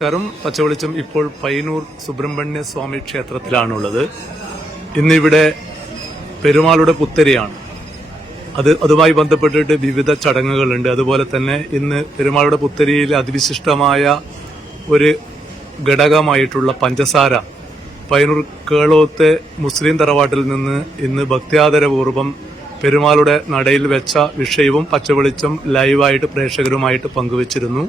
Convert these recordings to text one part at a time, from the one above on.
നമസ്കാരം. പച്ചവെളിച്ചം ഇപ്പോൾ പയ്യന്നൂർ സുബ്രഹ്മണ്യ സ്വാമി ക്ഷേത്രത്തിലാണുള്ളത്. ഇന്നിവിടെ പെരുമാളുടെ പുത്തരിയാണ്. അതുമായി ബന്ധപ്പെട്ടിട്ട് വിവിധ ചടങ്ങുകളുണ്ട്. അതുപോലെ തന്നെ ഇന്ന് പെരുമാളുടെ പുത്തരിയിൽ അതിവിശിഷ്ടമായ ഒരു ഘടകമായിട്ടുള്ള പഞ്ചസാര പയ്യന്നൂർ കേളോത്തെ മുസ്ലിം തറവാട്ടിൽ നിന്ന് ഇന്ന് ഭക്ത്യാദരപൂർവ്വം പെരുമാളുടെ നടയിൽ വെച്ച വിഷയവും പച്ചവെളിച്ചം ലൈവായിട്ട് പ്രേക്ഷകരുമായിട്ട് പങ്കുവച്ചിരുന്നു.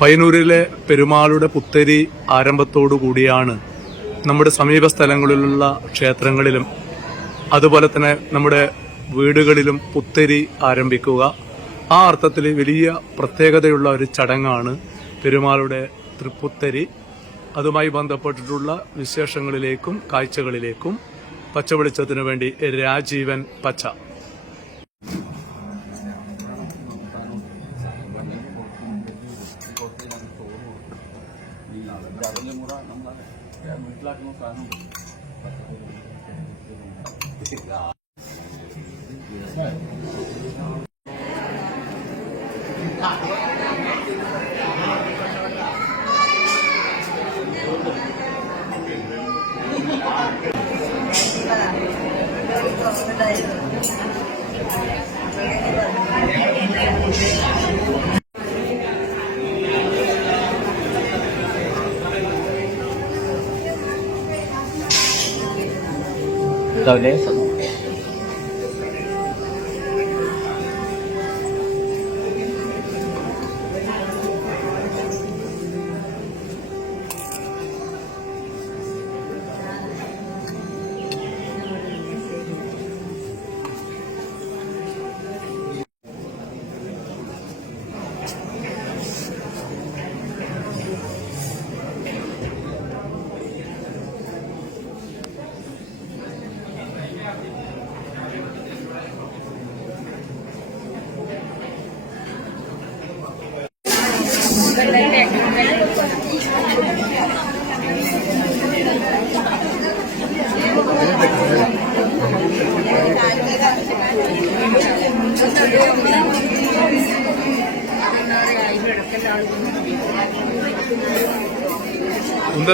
പയ്യന്നൂരിലെ പെരുമാളുടെ പുത്തരി ആരംഭത്തോടുകൂടിയാണ് നമ്മുടെ സമീപ സ്ഥലങ്ങളിലുള്ള ക്ഷേത്രങ്ങളിലും അതുപോലെ തന്നെ നമ്മുടെ വീടുകളിലും പുത്തരി ആരംഭിക്കുക. ആ അർത്ഥത്തിൽ വലിയ പ്രത്യേകതയുള്ള ഒരു ചടങ്ങാണ് പെരുമാളുടെ തൃപ്പുത്തരി. അതുമായി ബന്ധപ്പെട്ടിട്ടുള്ള വിശേഷങ്ങളിലേക്കും കാഴ്ചകളിലേക്കും പച്ചവെളിച്ചത്തിനു വേണ്ടി രാജീവൻ പച്ച.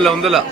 ఉందలా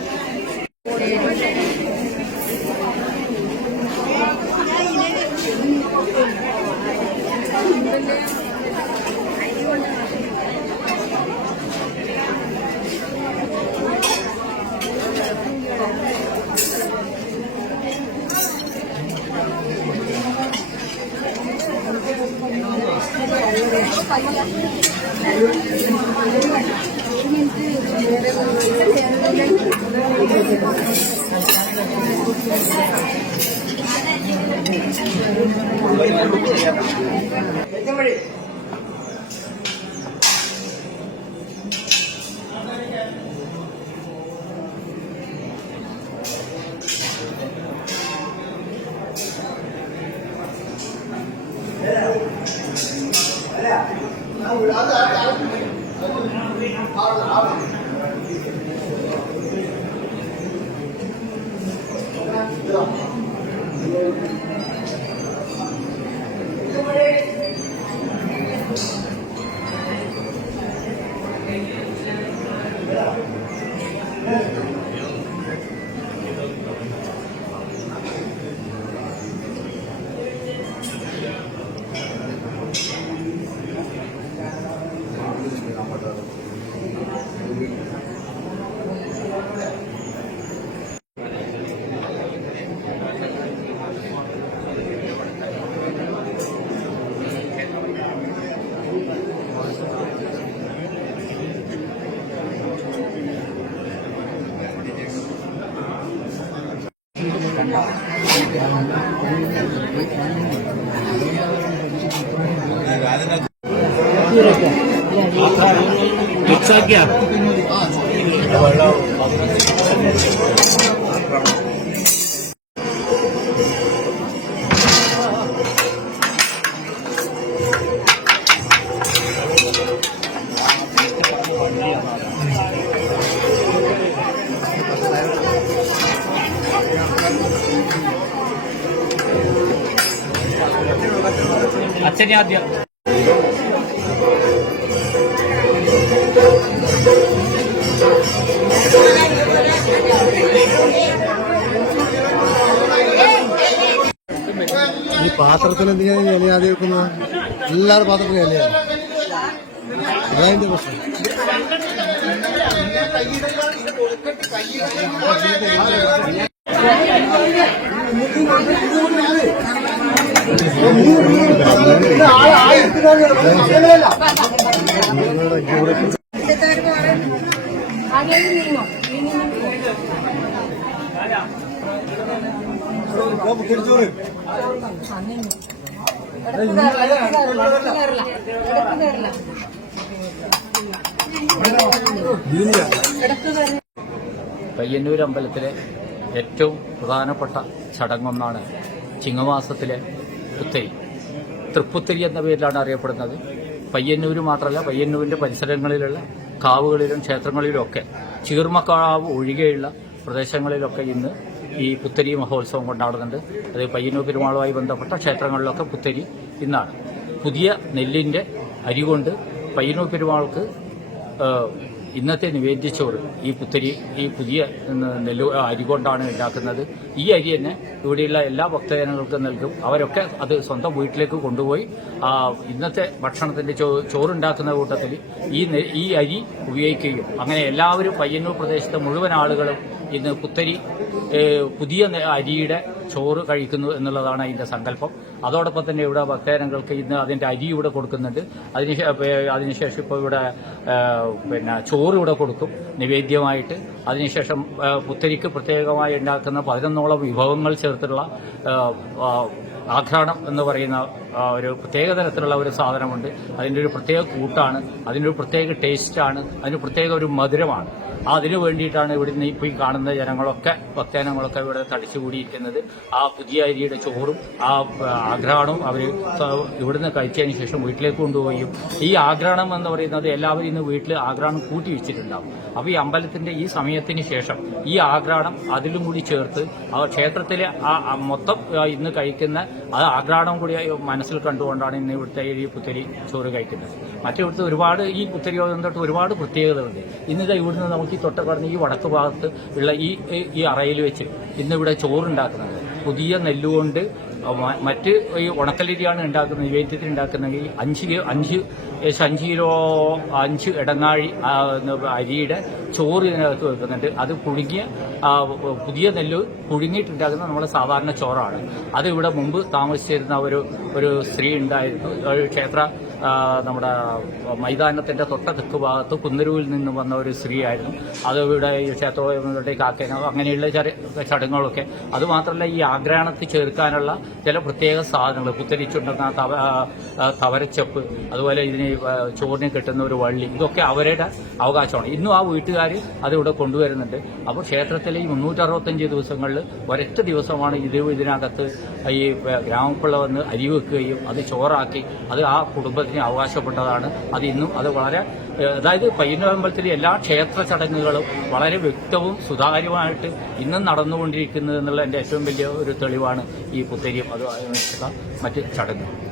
क्या अच्छे नहीं आती പാത്രത്തിൽ എന്തിനാണ് ഇല ആദ്യം വെക്കുന്നത്? എല്ലാവരും പാത്രത്തിൽ ഇലയാണ്. അതതിന്റെ പ്രശ്നം. പയ്യന്നൂർ അമ്പലത്തിലെ ഏറ്റവും പ്രധാനപ്പെട്ട ചടങ്ങൊന്നാണ് ചിങ്ങമാസത്തിലെ പുത്തരി. തൃപ്പുത്തരി എന്ന പേരിലാണ് അറിയപ്പെടുന്നത്. പയ്യന്നൂർ മാത്രമല്ല, പയ്യന്നൂരിന്റെ പരിസരങ്ങളിലുള്ള കാവുകളിലും ക്ഷേത്രങ്ങളിലുമൊക്കെ, ചീർമക്കാവ് ഒഴികെയുള്ള പ്രദേശങ്ങളിലൊക്കെ ഇന്ന് ഈ പുത്തരി മഹോത്സവം കൊണ്ടാടുന്നുണ്ട്. അത് പയ്യന്നൂർ പെരുമാളുമായി ബന്ധപ്പെട്ട ക്ഷേത്രങ്ങളിലൊക്കെ പുത്തരി ഇന്നാണ്. പുതിയ നെല്ലിന്റെ അരി കൊണ്ട് പയ്യന്നൂർ പെരുമാൾക്ക് ഇന്നത്തെ നിവേദ്യച്ചോറ് ഈ പുതിയ നെല്ല് അരി കൊണ്ടാണ് ഉണ്ടാക്കുന്നത്. ഈ അരി തന്നെ ഇവിടെയുള്ള എല്ലാ ഭക്തജനങ്ങൾക്കും നൽകും. അവരൊക്കെ അത് സ്വന്തം വീട്ടിലേക്ക് കൊണ്ടുപോയി ഇന്നത്തെ ഭക്ഷണത്തിന്റെ ചോറുണ്ടാക്കുന്ന കൂട്ടത്തിൽ ഈ അരി ഉപയോഗിക്കുകയും അങ്ങനെ എല്ലാവരും പയ്യന്നൂർ പ്രദേശത്തെ മുഴുവൻ ആളുകളും ഇന്ന് പുതിയ അരിയുടെ ചോറ് കഴിക്കുന്നു എന്നുള്ളതാണ് അതിന്റെ സങ്കല്പം. അതോടൊപ്പം തന്നെ ഇവിടെ ഭക്തജനങ്ങൾക്ക് ഇന്ന് അതിന്റെ അരി ഇവിടെ കൊടുക്കുന്നുണ്ട്. അതിനുശേഷം ഇപ്പോൾ ഇവിടെ ചോറ് ഇവിടെ കൊടുക്കും നിവേദ്യമായിട്ട്. അതിനുശേഷം പുത്തരിക്ക് പ്രത്യേകമായി ഉണ്ടാക്കുന്ന 11ഓളം വിഭവങ്ങൾ ചേർത്തുള്ള ആഘ്രാണം എന്ന് പറയുന്ന ഒരു പ്രത്യേക തരത്തിലുള്ള ഒരു സാധനമുണ്ട്. അതിൻ്റെ ഒരു പ്രത്യേക കൂട്ടാണ്, അതിൻ്റെ ഒരു പ്രത്യേക ടേസ്റ്റാണ്, അതിന് പ്രത്യേക ഒരു മധുരമാണ്. അതിനു വേണ്ടിയിട്ടാണ് ഇവിടുന്ന് ഇപ്പോൾ ഈ കാണുന്ന ഭക്തജനങ്ങളൊക്കെ ഇവിടെ തടിച്ചുകൂടിയിരിക്കുന്നത്. ആ പുതിയ അരിയുടെ ചോറും ആ ആഘ്രാണവും അവർ ഇവിടുന്ന് കഴിച്ചതിന് ശേഷം വീട്ടിലേക്ക് കൊണ്ടുപോയും ഈ ആഘ്രാണം എന്ന് പറയുന്നത് എല്ലാവരും ഇന്ന് വീട്ടിൽ ആഘ്രാണം കൂട്ടി വെച്ചിട്ടുണ്ടാവും. അപ്പോൾ ഈ അമ്പലത്തിന്റെ ഈ സമയത്തിന് ശേഷം ഈ ആഘ്രാണം അതിലും കൂടി ചേർത്ത് ആ ക്ഷേത്രത്തിലെ മൊത്തം ഇന്ന് കഴിക്കുന്ന ആ ആഘ്രാണം കൂടി മനസ്സിൽ കണ്ടുകൊണ്ടാണ് ഇന്ന് ഇവിടുത്തെ ഈ പുത്തരി ചോറ് കഴിക്കുന്നത്. മറ്റിവിടുത്തെ ഒരുപാട് ഈ പുത്തരി തൊട്ട് ഒരുപാട് പ്രത്യേകതകളുണ്ട്. ഇന്നിത് ഇവിടുന്ന് നമുക്ക് തൊട്ടക്കടന്ന് ഈ വടക്ക് ഭാഗത്ത് ഉള്ള ഈ അറയിൽ വെച്ച് ഇന്നിവിടെ ചോറുണ്ടാക്കുന്നത് പുതിയ നെല്ലുകൊണ്ട് മറ്റ് ഈ ഉണക്കലരിയാണ് ഉണ്ടാക്കുന്നത്. നിവേദ്യത്തിന് ഉണ്ടാക്കുന്നെങ്കിൽ 5 ഇടങ്ങാഴി അരിയുടെ ചോറ് ഇതിനകത്ത് വെക്കുന്നുണ്ട്. അത് പുതിയ നെല്ല് പുഴുങ്ങിയിട്ടുണ്ടാക്കുന്ന നമ്മുടെ സാധാരണ ചോറാണ്. അത് ഇവിടെ മുമ്പ് താമസിച്ചിരുന്ന ഒരു സ്ത്രീ ഉണ്ടായിരുന്നു. ക്ഷേത്ര നമ്മുടെ മൈതാനത്തിന്റെ തൊട്ട തെക്ക് ഭാഗത്ത് കുന്നരൂരിൽ നിന്ന് വന്ന ഒരു സ്ത്രീയായിരുന്നു. അത് ഇവിടെ ഈ ക്ഷേത്രങ്ങളുടെ കാക്കേനോ അങ്ങനെയുള്ള ചടങ്ങുകളൊക്കെ. അതുമാത്രമല്ല ഈ ആഘ്രാണത്തിൽ ചേർക്കാനുള്ള ചില പ്രത്യേക സാധനങ്ങൾ, പുത്തരിച്ചുണ്ടെന്ന തവരച്ചപ്പ്, അതുപോലെ ഇതിന് ചോറിന് കിട്ടുന്ന ഒരു വള്ളി, ഇതൊക്കെ അവരുടെ അവകാശമാണ്. ഇന്നും ആ വീട്ടുകാർ അതിവിടെ കൊണ്ടുവരുന്നുണ്ട്. അപ്പോൾ ക്ഷേത്രത്തിലെ ഈ 365 ദിവസങ്ങളിൽ ഒരൊറ്റ ദിവസമാണ് ഇതിനകത്ത് ഈ ഗ്രാമപ്പിള്ള വന്ന് അരി വെക്കുകയും അത് ചോറാക്കി അത് ആ കുടുംബത്തിന് അവകാശപ്പെട്ടതാണ്. അത് ഇന്നും അത് വളരെ, അതായത് പയ്യന്നൂർ അമ്പലത്തിലെ എല്ലാ ക്ഷേത്ര ചടങ്ങുകളും വളരെ വ്യക്തവും സുതാര്യമായിട്ട് ഇന്നും നടന്നുകൊണ്ടിരിക്കുന്നത് എന്നുള്ള എൻ്റെ ഏറ്റവും വലിയ ഒരു തെളിവാണ് ഈ പുത്തരിയും അതുമായിട്ടുള്ള മറ്റ് ചടങ്ങുകൾ.